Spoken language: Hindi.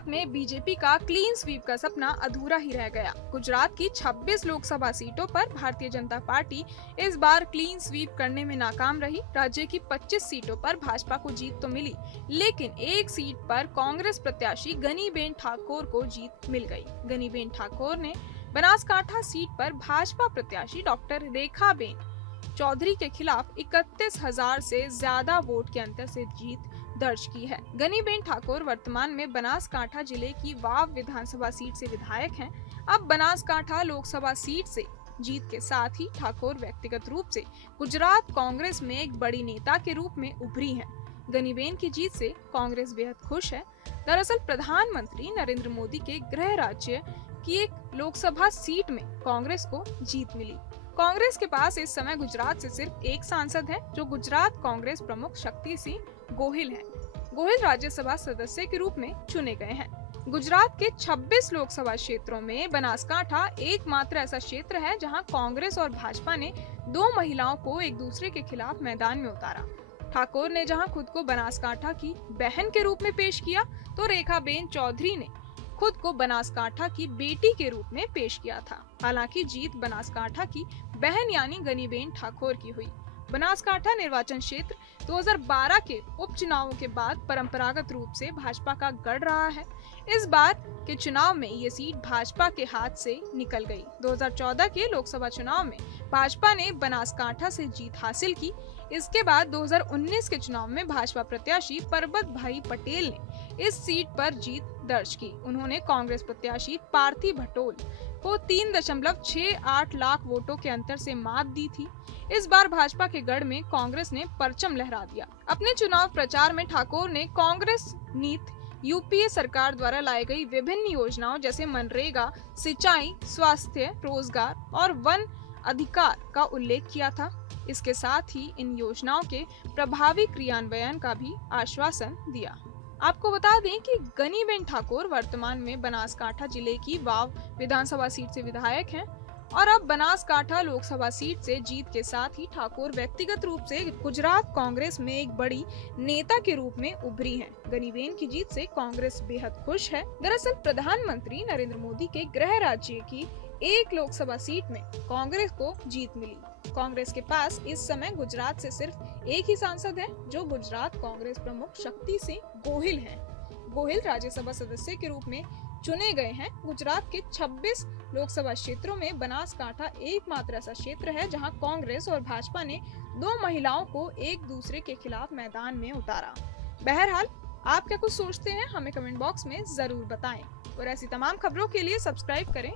गुजरात में बीजेपी का क्लीन स्वीप का सपना अधूरा ही रह गया। गुजरात की 26 लोकसभा सीटों पर भारतीय जनता पार्टी इस बार क्लीन स्वीप करने में नाकाम रही। राज्य की 25 सीटों पर भाजपा को जीत तो मिली, लेकिन एक सीट पर कांग्रेस प्रत्याशी गनीबेन ठाकुर को जीत मिल गई। गनीबेन ठाकुर ने बनासकांठा सीट पर भाजपा प्रत्याशी डॉक्टर रेखाबेन चौधरी के खिलाफ 31,000 से ज्यादा वोट के अंतर से जीत दर्ज की है। गनीबेन ठाकुर वर्तमान में बनासकांठा जिले की वाव विधानसभा सीट से विधायक हैं। अब बनासकांठा लोकसभा सीट से जीत के साथ ही ठाकुर व्यक्तिगत रूप से गुजरात कांग्रेस में एक बड़ी नेता के रूप में उभरी हैं। गनीबेन की जीत से कांग्रेस बेहद खुश है। दरअसल प्रधानमंत्री नरेंद्र मोदी के गृह राज्य की एक लोकसभा सीट में कांग्रेस को जीत मिली। कांग्रेस के पास इस समय गुजरात से सिर्फ एक सांसद है, जो गुजरात कांग्रेस प्रमुख शक्ति सिंह गोहिल हैं। गोहिल राज्यसभा सदस्य के रूप में चुने गए हैं। गुजरात के 26 लोकसभा क्षेत्रों में बनासकांठा एकमात्र ऐसा क्षेत्र है जहां कांग्रेस और भाजपा ने दो महिलाओं को एक दूसरे के खिलाफ मैदान में उतारा। ठाकुर ने जहां खुद को बनासकांठा की बहन के रूप में पेश किया, तो रेखाबेन चौधरी ने खुद को बनासकांठा की बेटी के रूप में पेश किया था। हालांकि जीत बनासकांठा की बहन यानी गनीबेन ठाकुर की हुई। बनासकांठा निर्वाचन क्षेत्र 2012 के उपचुनावों के बाद परंपरागत रूप से भाजपा का गढ़ रहा है। इस बार के चुनाव में ये सीट भाजपा के हाथ से निकल गई। 2014 के लोकसभा चुनाव में भाजपा ने बनासकांठा से जीत हासिल की। इसके बाद 2019 के चुनाव में भाजपा प्रत्याशी परबत भाई पटेल ने इस सीट पर जीत दर्ज की। उन्होंने कांग्रेस प्रत्याशी पार्थी भटोल को 3.68 लाख वोटों के अंतर से मात दी थी। इस बार भाजपा के गढ़ में कांग्रेस ने परचम लहरा दिया। अपने चुनाव प्रचार में ठाकुर ने कांग्रेस नीति यूपीए सरकार द्वारा लाई गई विभिन्न योजनाओं जैसे मनरेगा, सिंचाई, स्वास्थ्य, रोजगार और वन अधिकार का उल्लेख किया था। इसके साथ ही इन योजनाओं के प्रभावी क्रियान्वयन का भी आश्वासन दिया। आपको बता दें कि गनीबेन ठाकुर वर्तमान में बनासकांठा जिले की वाव विधानसभा सीट से विधायक हैं और अब बनासकांठा लोकसभा सीट से जीत के साथ ही ठाकुर व्यक्तिगत रूप से गुजरात कांग्रेस में एक बड़ी नेता के रूप में उभरी हैं। गनीबेन की जीत से कांग्रेस बेहद खुश है। दरअसल प्रधानमंत्री नरेंद्र मोदी के गृह राज्य की एक लोकसभा सीट में कांग्रेस को जीत मिली। कांग्रेस के पास इस समय गुजरात से सिर्फ एक ही सांसद है, जो गुजरात कांग्रेस प्रमुख शक्ति सिंह गोहिल हैं। गोहिल राज्यसभा सदस्य के रूप में चुने गए हैं। गुजरात के 26 लोकसभा क्षेत्रों में बनासकांठा एकमात्र ऐसा क्षेत्र है जहां कांग्रेस और भाजपा ने दो महिलाओं को एक दूसरे के खिलाफ मैदान में उतारा। बहरहाल आप क्या कुछ सोचते हैं, हमें कमेंट बॉक्स में जरूर बताएं और ऐसी तमाम खबरों के लिए सब्सक्राइब करें।